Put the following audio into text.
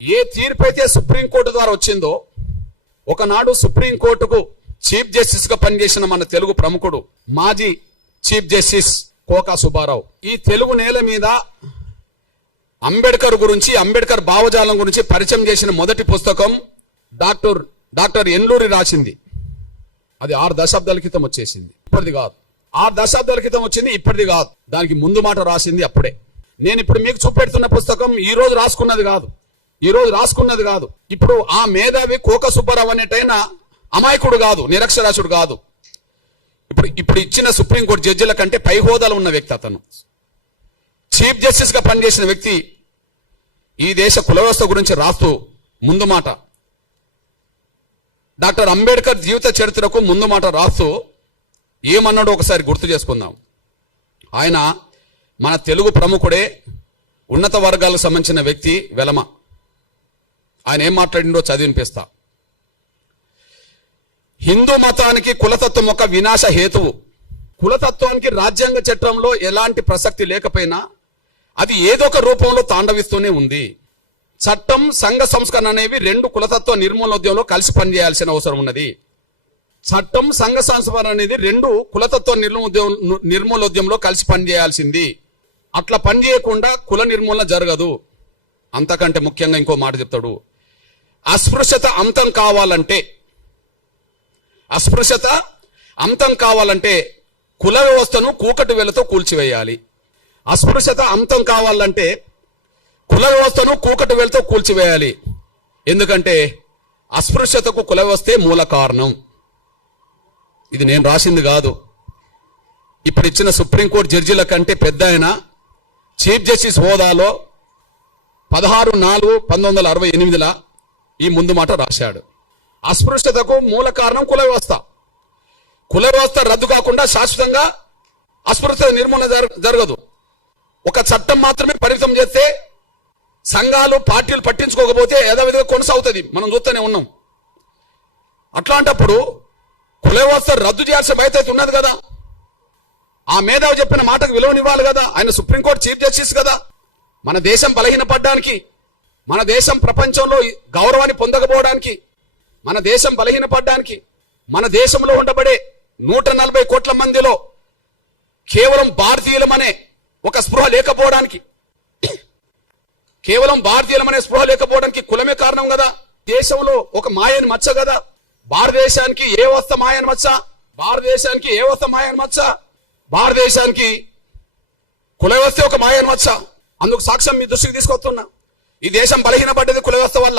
ఏ తీర్పు అయితే సుప్రీంకోర్టు ద్వారా వచ్చిందో, ఒకనాడు సుప్రీంకోర్టుకు చీఫ్ జస్టిస్ గా పనిచేసిన మన తెలుగు ప్రముఖుడు మాజీ చీఫ్ జస్టిస్ కోకా సుబ్బారావు ఈ తెలుగు నేల మీద అంబేద్కర్ గురించి, అంబేద్కర్ భావజాలం గురించి పరిచయం చేసిన మొదటి పుస్తకం డాక్టర్ ఎన్లూరి రాసింది. అది 6 దశాబ్దాల క్రితం వచ్చేసింది, ఇప్పటిది కాదు. 6 దశాబ్దాల క్రితం వచ్చింది, ఇప్పటిది కాదు. దానికి ముందు మాట రాసింది అప్పుడే. నేను ఇప్పుడు మీకు చూపెడుతున్న పుస్తకం ఈ రోజు రాసుకున్నది కాదు. ఇప్పుడు ఆ మేధావి కోకా సుబ్బారావు అనేటైన అమాయకుడు కాదు, నిరక్షరాస్యుడు కాదు. ఇప్పుడు ఇచ్చిన సుప్రీంకోర్టు జడ్జిల కంటే పై హోదాలో ఉన్న వ్యక్తి. అతను చీఫ్ జస్టిస్ గా పనిచేసిన వ్యక్తి. ఈ దేశ కుల వ్యవస్థ గురించి రాస్తూ ముందు మాట, డాక్టర్ అంబేద్కర్ జీవిత చరిత్రకు ముందు మాట రాస్తూ ఏమన్నాడో ఒకసారి గుర్తు చేసుకుందాం. ఆయన మన తెలుగు ప్రముఖుడే, ఉన్నత వర్గాలకు సంబంధించిన వ్యక్తి వెలమ. ఆయన ఏం మాట్లాడిండో చదివినిపిస్తా. హిందూ మతానికి కులతత్వం ఒక వినాశ హేతువు. కులతత్వానికి రాజ్యాంగ చట్టంలో ఎలాంటి ప్రసక్తి లేకపోయినా అది ఏదో ఒక రూపంలో తాండవిస్తూనే ఉంది. చట్టం, సంఘ సంస్కరణ అనేవి 2 కులతత్వ నిర్మూలనోద్యమంలో కలిసి పనిచేయాల్సిన అవసరం ఉన్నది. చట్టం, సంఘ సంస్కరణ అనేది 2 కులతత్వ నిర్మూలనోద్యమంలో కలిసి పనిచేయాల్సింది. అట్లా పనిచేయకుండా కుల నిర్మూలన జరగదు. అంతకంటే ముఖ్యంగా ఇంకో మాట చెప్తాడు. అస్పృశ్యత అంతం కావాలంటే కుల వ్యవస్థను కూకటి వేలతో కూల్చివేయాలి. అస్పృశ్యత అంతం కావాలంటే కుల వ్యవస్థను కూకటి వేలతో కూల్చివేయాలి. ఎందుకంటే అస్పృశ్యతకు కుల వ్యవస్థే మూల కారణం. ఇది నేను రాసింది కాదు. ఇప్పుడు ఇచ్చిన సుప్రీంకోర్టు జడ్జిల కంటే పెద్ద ఆయన చీఫ్ జస్టిస్ హోదాలో 16/4/1968 ఈ ముందు మాట రాశాడు. అస్పృశ్యతకు మూల కారణం కుల వ్యవస్థ. కుల వ్యవస్థ రద్దు కాకుండా శాశ్వతంగా అస్పృశ్యత నిర్మూలన జరగదు. ఒక చట్టం మాత్రమే పరిమితం చేస్తే, సంఘాలు, పార్టీలు పట్టించుకోకపోతే యథావిధిగా కొనసాగుతుంది. మనం చూస్తూనే ఉన్నాం. అట్లాంటప్పుడు కుల వ్యవస్థ రద్దు చేయాల్సిన బాధ్యత ఉన్నది కదా. ఆ మేధావి చెప్పిన మాటకు విలువనివ్వాలి కదా. ఆయన సుప్రీంకోర్టు చీఫ్ జస్టిస్ కదా. మన దేశం బలహీనపడడానికి, మన దేశం ప్రపంచంలో గౌరవాన్ని పొందకపోవడానికి, మన దేశం బలహీనపడడానికి, మన దేశంలో ఉండబడే 140 కోట్ల మందిలో కేవలం భారతీయులమనే ఒక స్పృహ లేకపోవడానికి, కులమే కారణం కదా. దేశంలో ఒక మాయని మచ్చ కదా. భారతదేశానికి ఏ వస్త మాయని మచ్చ, భారతదేశానికి కుల వ్యవస్థ ఒక మాయని మచ్చ. అందుకు సాక్ష్యం మీ దృష్టికి తీసుకొస్తున్నా. ఈ దేశం బలహీనపడ్డది కుల వ్యవస్థ వల్ల.